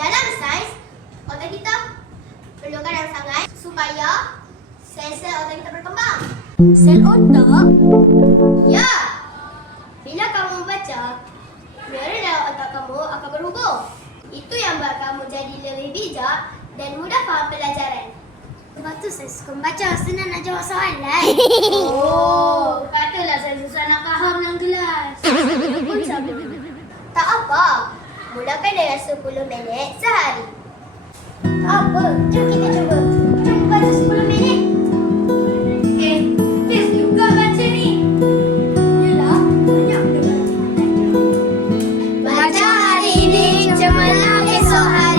Dalam sains, otak kita perlu kadang sangat supaya sel-sel otak kita berkembang. Sel otak? Ya, bila kamu membaca, neuron dalam otak kamu akan berhubung. Itu yang buat kamu jadi lebih bijak dan mudah faham pelajaran. Sebab tu saya suka membaca, senang nak jawab soalan. Oh, patutlah saya susah nak faham dalam kelas. Pun sama. Tak apa, mulakan dengan 10 minit sehari. Tak apa, jom kita cuba. Jom baca 10 minit. Best juga baca ni. Yelah, banyak benda baca. Baca hari ini, cemerlang esok hari.